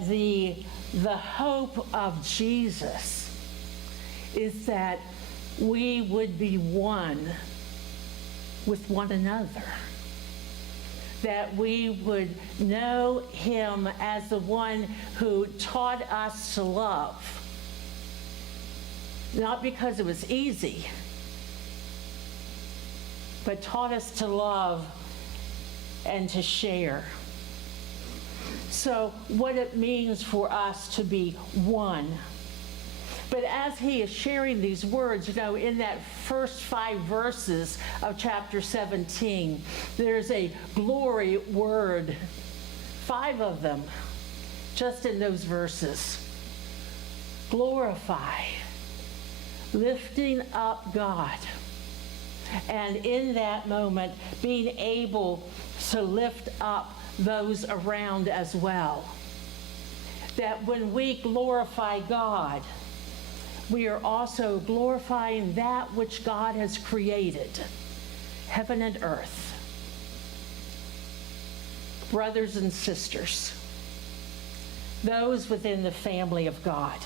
that the hope of Jesus is that we would be one with one another, that we would know him as the one who taught us to love, not because it was easy, but taught us to love and to share. So what it means for us to be one. But as he is sharing these words, in that first 5 verses of chapter 17, there's a glory word, 5 of them, just in those verses. Glorify, lifting up God. And in that moment, being able to lift up those around as well. That when we glorify God, we are also glorifying that which God has created, heaven and earth. Brothers and sisters, those within the family of God.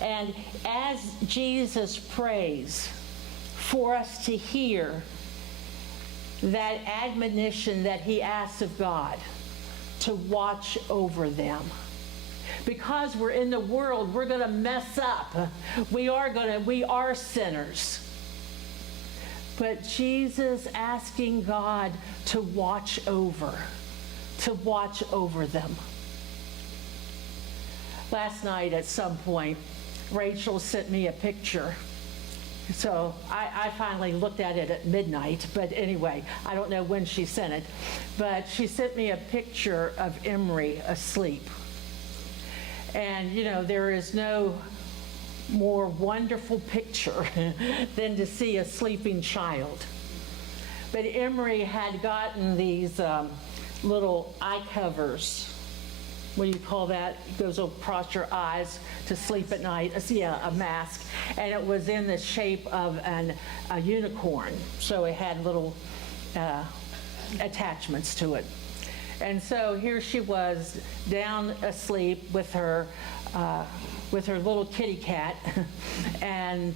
And as Jesus prays for us to hear that admonition that he asks of God, to watch over them. Because we're in the world, we're going to mess up. We are sinners. But Jesus asking God to watch over them. Last night at some point, Rachel sent me a picture. So I finally looked at it at midnight, but anyway, I don't know when she sent it. But she sent me a picture of Emery asleep. And, there is no more wonderful picture than to see a sleeping child. But Emery had gotten these little eye covers. What do you call that? It goes across your eyes to sleep at night. A mask. And it was in the shape of a unicorn. So it had little attachments to it. And so here she was, down asleep with her little kitty cat, and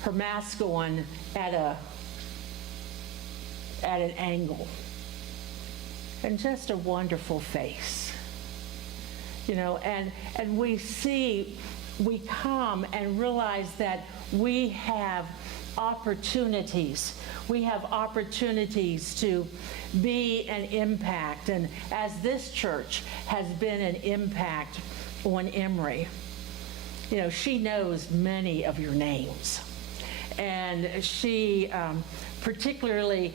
her mask on at an angle, and just a wonderful face, and we come and realize that we have opportunities. We have opportunities to be an impact. And as this church has been an impact on Emery, she knows many of your names. And she particularly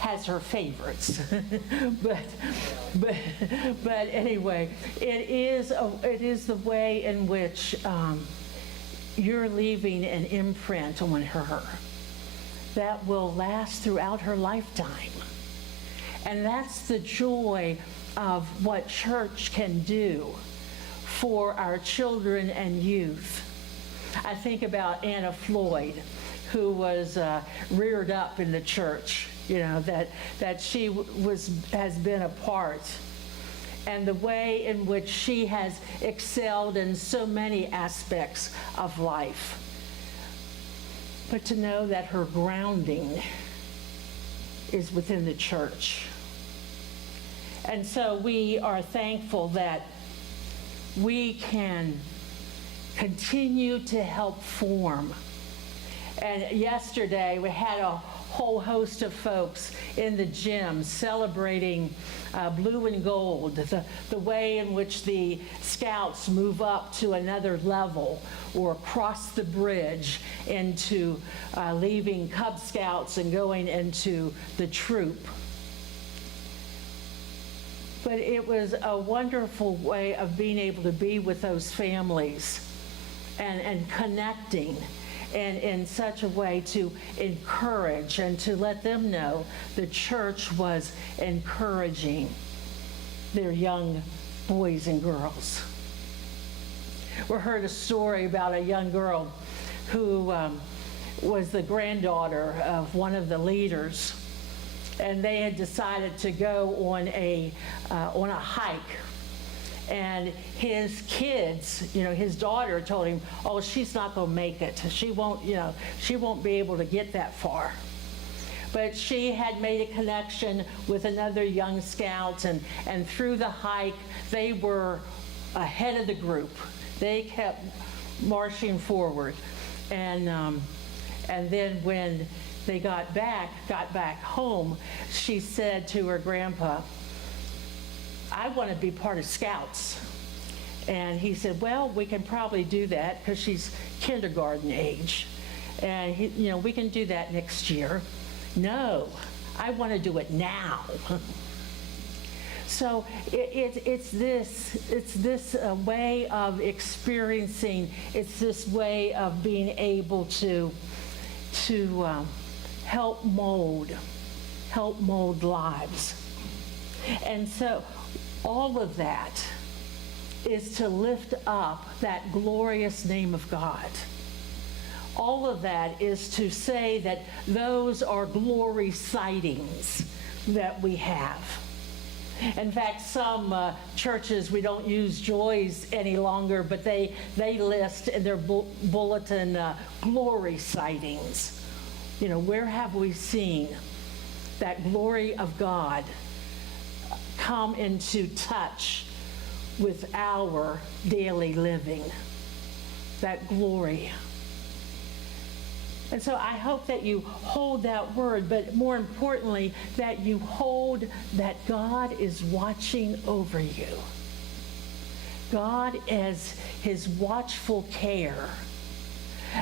has her favorites. but anyway, it is the way in which you're leaving an imprint on her that will last throughout her lifetime. And that's the joy of what church can do for our children and youth. I think about Anna Floyd, who was reared up in the church, that she has been a part. And the way in which she has excelled in so many aspects of life. But to know that her grounding is within the church. And so we are thankful that we can continue to help form. And yesterday we had a whole host of folks in the gym celebrating blue and gold, the way in which the scouts move up to another level or cross the bridge into leaving Cub Scouts and going into the troop. But it was a wonderful way of being able to be with those families and connecting. And in such a way to encourage and to let them know the church was encouraging their young boys and girls. We heard a story about a young girl who was the granddaughter of one of the leaders and they had decided to go on a hike. And his kids, his daughter told him, "Oh, she's not going to make it. She won't be able to get that far." But she had made a connection with another young scout, and through the hike, they were ahead of the group. They kept marching forward. And then when they got back home, she said to her grandpa, "I want to be part of Scouts." And he said, "Well, we can probably do that because she's kindergarten age. And we can do that next year." "No, I want to do it now." So it's this way of experiencing, it's this way of being able to help mold lives. And so all of that is to lift up that glorious name of God. All of that is to say that those are glory sightings that we have. In fact, some churches, we don't use joys any longer, but they list in their bulletin glory sightings. Where have we seen that glory of God come into touch with our daily living? That glory. And so I hope that you hold that word, but more importantly, that you hold that God is watching over you. God as his watchful care.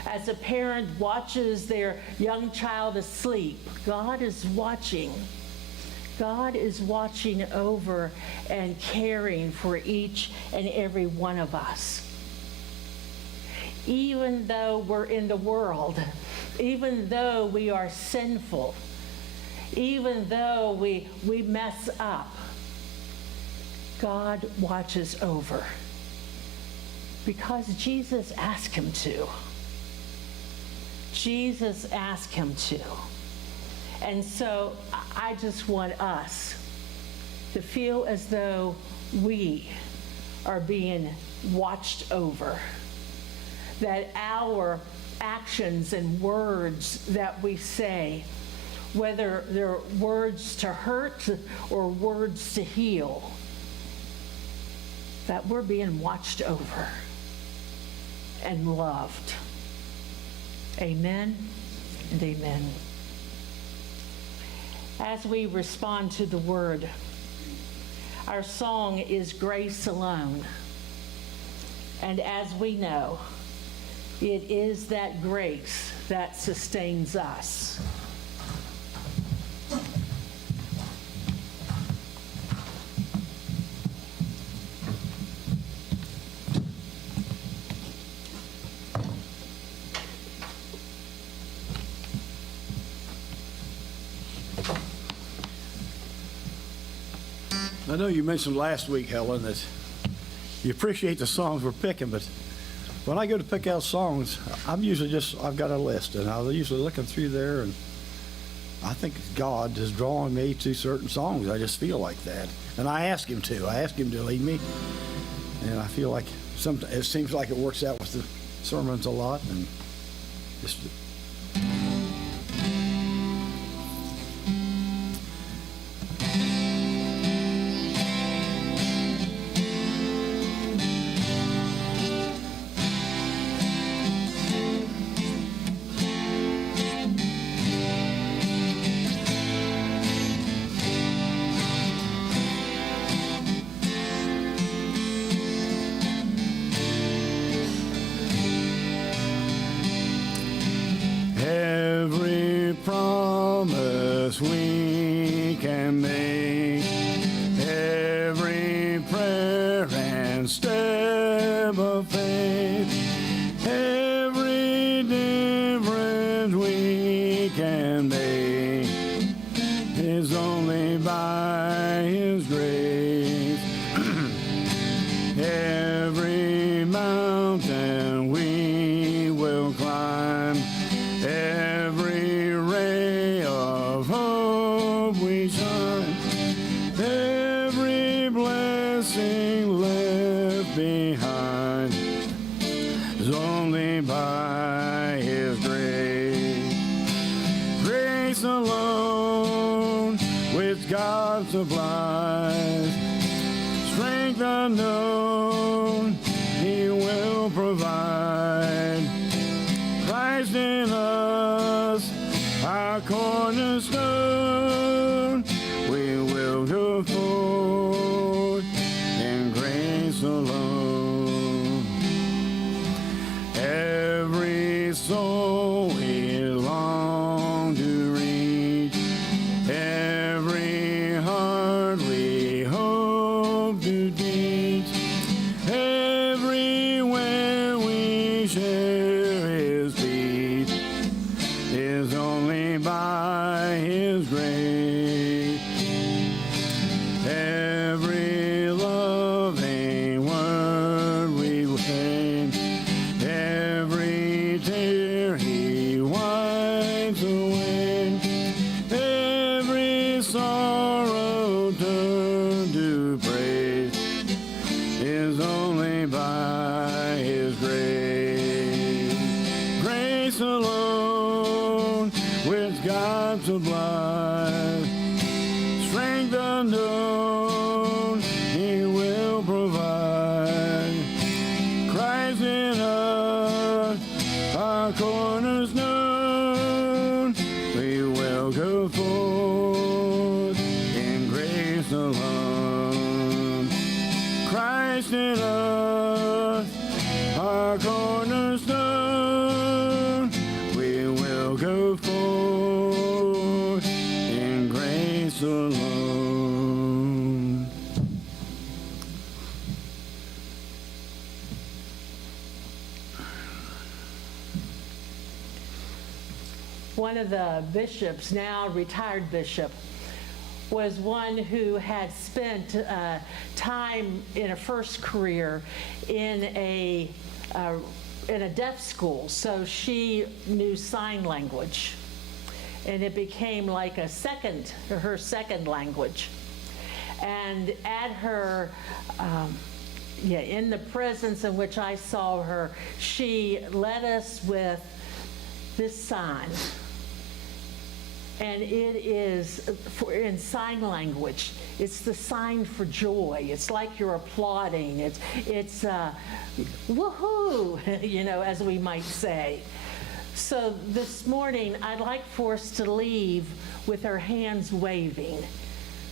As a parent watches their young child asleep, God is watching. God is watching over and caring for each and every one of us. Even though we're in the world, even though we are sinful, even though we mess up, God watches over. Because Jesus asked him to. Jesus asked him to. And so I just want us to feel as though we are being watched over. That our actions and words that we say, whether they're words to hurt or words to heal, that we're being watched over and loved. Amen and amen. As we respond to the word, our song is Grace Alone. And as we know, it is that grace that sustains us. I know you mentioned last week, Helen, that you appreciate the songs we're picking, but when I go to pick out songs, I've got a list, and I'm usually looking through there, and I think God is drawing me to certain songs. I just feel like that. And I ask him to. I ask him to lead me, and I feel like it seems like it works out with the sermons a lot, and just blessing left behind is only by His grace. Grace alone, which God supplies. Strength unknown, He will provide. Christ in us, our cornerstone, we will go forth in grace alone. Every soul we long to reach, every heart we hope to teach, everywhere we share His peace is only by His grace. Every loving word we will say, every tear He wipes away, every sorrow turned to praise is only by His grace. Grace alone, which God supplies. Strength unknown, He will provide. Christ in us, our cornerstone, we will go forth in grace alone. Christ in us, our cornerstone, we will go forth in grace alone. One of the bishops, now retired bishop, was one who had spent time in a first career in a deaf school, so she knew sign language, and it became like her second language. And at her, in the presence in which I saw her, she led us with this sign. And it is, in sign language, it's the sign for joy. It's like you're applauding. It's woohoo, as we might say. So this morning, I'd like for us to leave with our hands waving,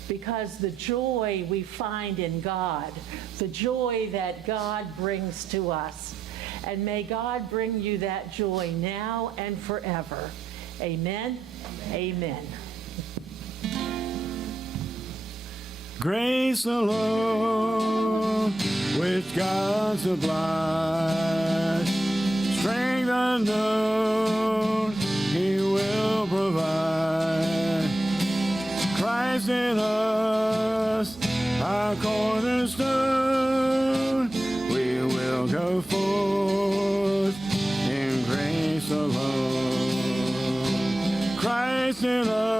because the joy we find in God, the joy that God brings to us, and may God bring you that joy now and forever. Amen. Amen. Grace alone, which God supplies. Strength unknown, He will provide. Christ in us, our cornerstone, we will go forth in grace alone. Christ in us,